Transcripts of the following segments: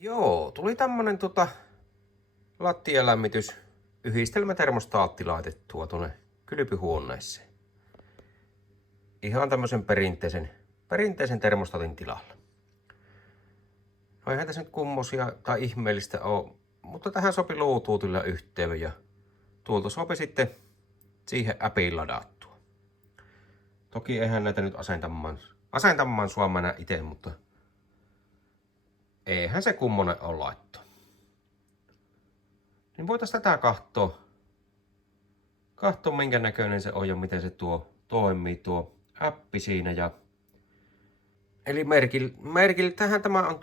Joo, tuli tämmönen lattialämmitys yhdistelmätermostaatti laitettua tuonne kylpyhuoneeseen. Ihan tämmösen perinteisen termostaatin tilalla. No eihän tässä nyt kummosia tai ihmeellistä oo, mutta tähän sopi Bluetoothilla yhteyden ja tuolta sopi sitten siihen appiin ladattua. Toki eihän näitä nyt asentamaan sua mä itse, mutta eihän se kummonen oo laitto. Niin voitais tätä kahtoo minkä näköinen se on ja miten se toimii tuo appi siinä. Eli merkiltähän tämä on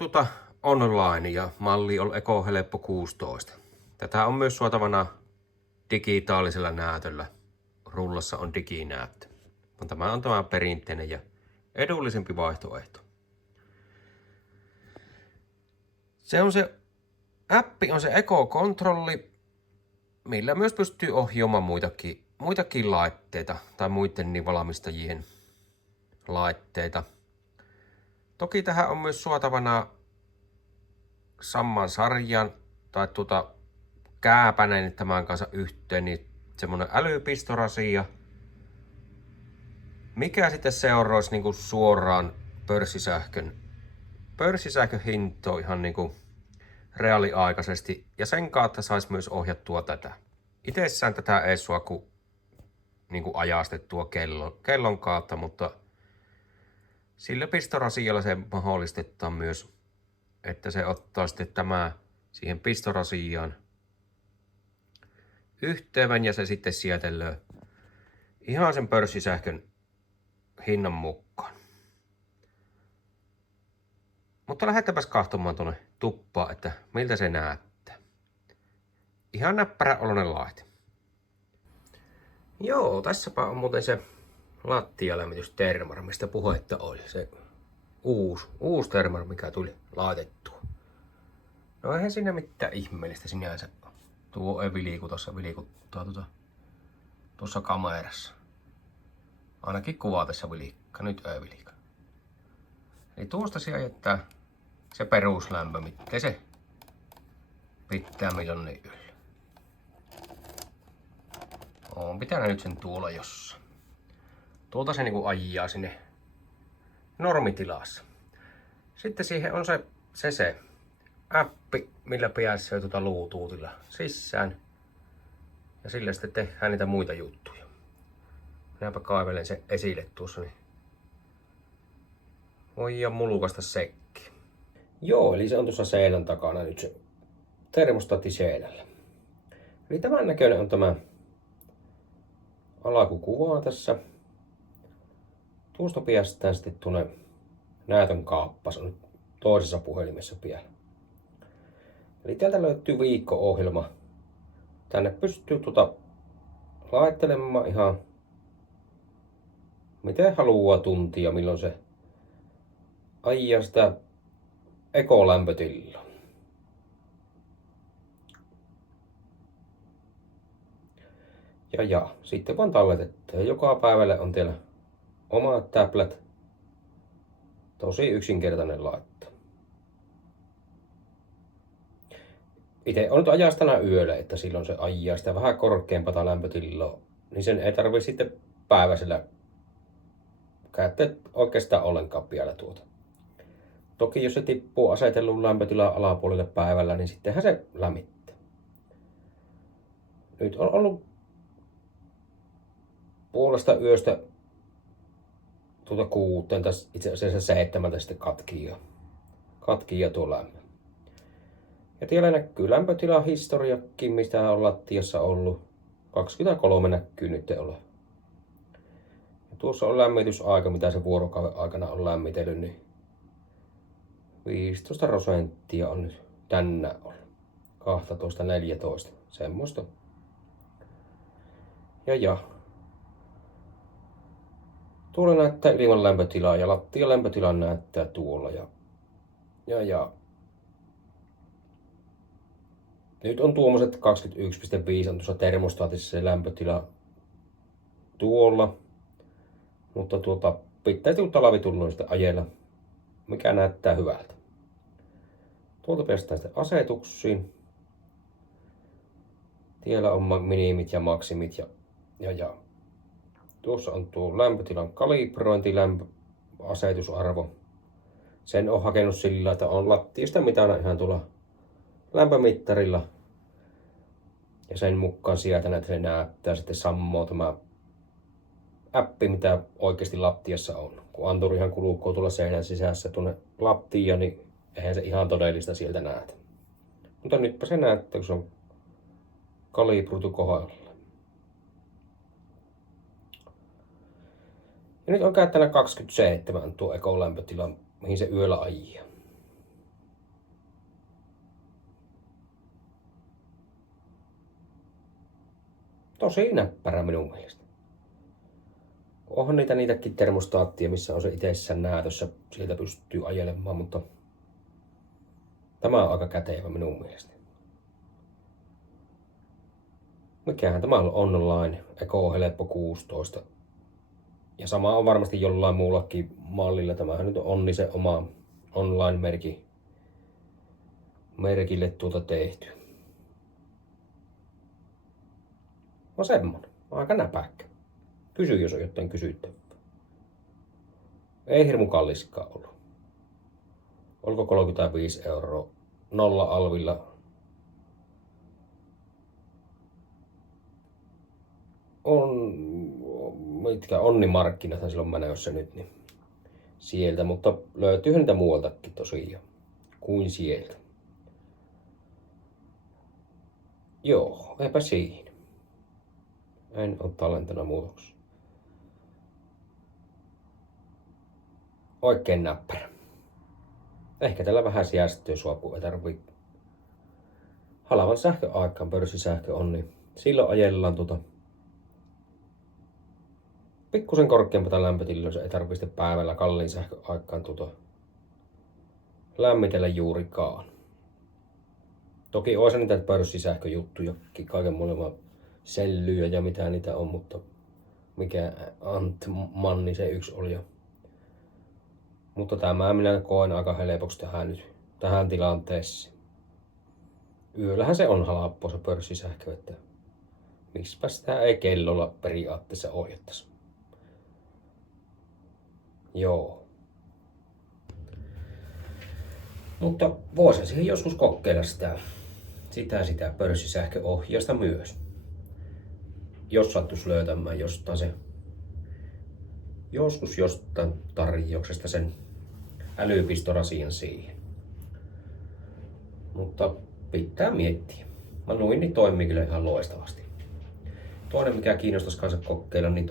online ja malli on Eco Helppo 16. Tätä on myös suotavana digitaalisella näytöllä. Rullassa on diginäyttö. Tämä on tämä perinteinen ja edullisempi vaihtoehto. Se appi on se Eco-kontrolli, millä myös pystyy ohjaamaan muitakin laitteita tai muiden niin valmistajien laitteita. Toki tähän on myös suotavana saman sarjan tai kääpänen tämän kanssa yhteen, niin semmonen älypistorasia, mikä sitten seuraisi niinku suoraan pörssisähkön hintoon ihan niinku reaaliaikaisesti, ja sen kautta saisi myös ohjattua tätä. Itsessään tätä ei sua niinku ajastettua kellon kautta, mutta sillä pistorasialla se mahdollistetaan myös, että se ottaa sitten tämä siihen pistorasiaan yhteyden ja se sitten sieltä ihan sen pörssisähkön hinnan mukaan. Mutta lähdetäänpäs katsomaan tuonne tuppaan, että miltä se näyttää. Ihan näppärä oloinen laite. Joo, tässäpä on muuten se lattialämmitys Thermar, mistä puhetta oli. Se uusi Thermar, mikä tuli laitettua. No eihän siinä mitään ihmeellistä sinänsä. Tuo ei vilkuttaa tuossa kamerassa. Ainakin kuvatessa vilikka, nyt ei vilika. Eli tuosta se jättää se peruslämpö, miten se pitää milloin yllä. Oon pitänyt nyt sen tuolla jossain. Tuolta se niinku ajaa sinne normitilassa. Sitten siihen on se appi, millä pääsee Bluetoothilla sisään. Ja sillä sitten tehdään niitä muita juttuja. Minäpä kaivelen sen esille tuossa, niin voidaan mulukasta sekki. Joo, eli se on tuossa seinän takana nyt se termostaatti seinällä. Eli tämän näköinen on tämä alakukuva tässä. Tuosta päästään sitten tuonne näytön kaappas on toisessa puhelimessa vielä. Eli täältä löytyy viikko-ohjelma. Tänne pystyy laittelemaan ihan miten haluaa tuntia, milloin se ajaa sitä ekolämpötilaa. Ja sitten vaan talletetaan. Joka päivälle on teillä oma tablet. Tosi yksinkertainen laitto. Itse on nyt ajastana yöllä, että silloin se ajaa sitä vähän korkeampaa lämpötilaa, niin sen ei tarvitse sitten päiväisellä käyttää oikeastaan ollenkaan vielä tuota. Toki jos se tippuu asetellun lämpötilan alapuolelle päivällä, niin sittenhän se lämmittää. Nyt on ollut puolesta yöstä kuuteen, tai itse asiassa 7 sitten katkii tuo lämpö. Ja siellä näkyy lämpötilahistoriakin, mistä on lattiassa ollut. 23 näkyy nyt olla. Ja tuossa on lämmitysaika, mitä se vuorokauden aikana on lämmitellyt, niin 15% on nyt tänään ollut. 12-14, semmoista. Ja. Tuolla näyttää ilman lämpötilaa ja lattian lämpötila näyttää tuolla. Ja. Nyt on tuommoiset 21,5 on tuossa termostaatissa se lämpötila tuolla. Mutta pitäisi talvitulloista ajella, mikä näyttää hyvältä. Tuolta päästään sitten asetuksiin. Tiellä on minimit ja maksimit ja tuossa on tuo lämpötilan kalibrointi, asetusarvo. Sen on hakenut sillä, että on lattiasta mitana ihan tuolla lämpömittarilla. Ja sen mukaan sieltä se näyttää sitten sammoo tämä appi, mitä oikeasti lattiassa on. Kun anturihan kuluu tuolla seinän sisässä tuonne lattiaan, niin eihän se ihan todellista sieltä näytä. Mutta nytpä se näyttää, kun se on kalibroitu kohdalla. Ja nyt on käyttänyt 27 tuo ekolämpötila, mihin se yöllä ajaa. Tosi näppärä minun mielestä. Onhan niitäkin termostaattia, missä on se itsessään näytössä, sieltä pystyy ajelemaan, mutta tämä on aika kätevä minun mielestä. Mikähän tämä on online, Eco Helppo 16. Ja sama on varmasti jollain muullakin mallilla. Tämähän nyt on se oma online-merkille tehty. No semmonen. Aika näpäkkä. Kysy, jos on jotain kysyttävää. Ei hirmu kalliskaan ollut. Olko 35 €? Nolla alvilla. Mitkä Onni-markkinathan silloin menossa nyt, niin sieltä, mutta löytyy niitä muualtakin tosiaan, kuin sieltä. Joo, eipä siinä. En ole tallentanut muutoksia. Oikein näppärä. Ehkä tällä vähän säästöä suopuu, ei tarvii. Halavan sähköaikaan, pörssisähkö on, niin silloin ajellaan pikkusen korkeampaa lämpötilaa, se ei tarvitse päivällä kalliin sähköaikaan lämmitellä juurikaan. Toki olisi niitä pörssisähköjuttujakin, kaiken maailman sellyjä ja mitä niitä on, mutta mikä Antmanni se yksi oli. Mutta tämä minä koen aika helpoksi tähän tilanteessa. Yöllähän se on halpaa se pörssisähkö, että miksipä sitä ei kellolla periaatteessa ohjattaisi. Joo. Mutta voisin siihen joskus kokeilla sitä pörssisähköohjausta myös. Jos sattuisi löytämään joskus jostain tarjouksesta sen älypistorasian siihen. Mutta pitää miettiä. Mä luin, niin toimii kyllä ihan loistavasti. Toinen mikä kiinnostaisi kanssa kokeilla, niin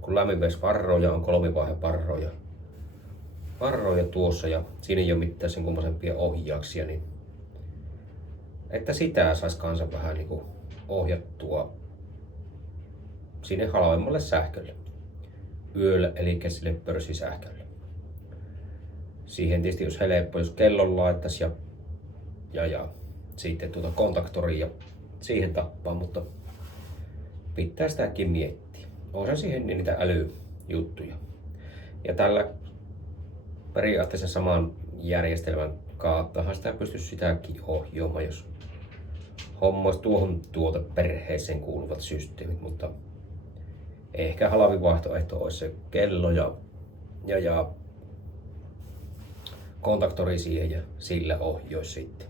kun lämminveisvarroja on 3-vaihevarroja tuossa ja siinä ei ole mitään sen kummosempia ohjauksia, niin että sitä saisi kanssa vähän niinku ohjattua sinne halvemmalle sähkölle yölle, eli sille pörssisähkölle. Siihen tietysti jos helppo, jos kellon laittaisi ja sitten kontaktoria siihen tappaa, mutta pitää sitäkin miettiä. On siihen niitä älyjuttuja. Ja tällä periaatteessa saman järjestelmän kaattahan sitä pystyisi sitäkin ohjaamaan, jos hommaisi tuohon tuoteperheeseen kuuluvat systeemit, mutta ehkä halvin vaihtoehto olisi se kello ja kontaktori siihen ja sillä ohjoisi sitten.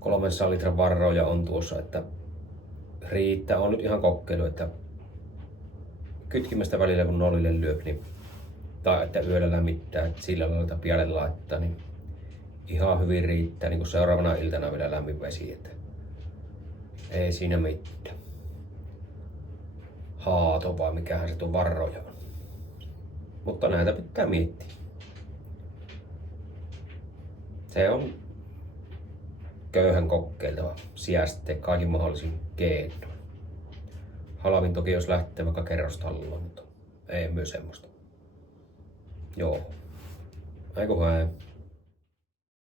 300 litran varroja on tuossa, että riittää. On nyt ihan kokeilu, että kytkimestä välillä kun nollille lyö, niin, tai että yöllä lämmittää, että sillä lailla pialle laittaa, niin ihan hyvin riittää niin kuin seuraavana iltana vielä lämmin vesi, että ei siinä mitään. Haato vai mikähän se tuon varroja on. Mutta näitä pitää miettiä. Se on köyhän kokeiltava sijasta kaikin mahdollisin keinoin. Halvin toki jos lähtee vaikka kerrostaloon, mutta ei myös semmoista. Joo. Aiku hyvä.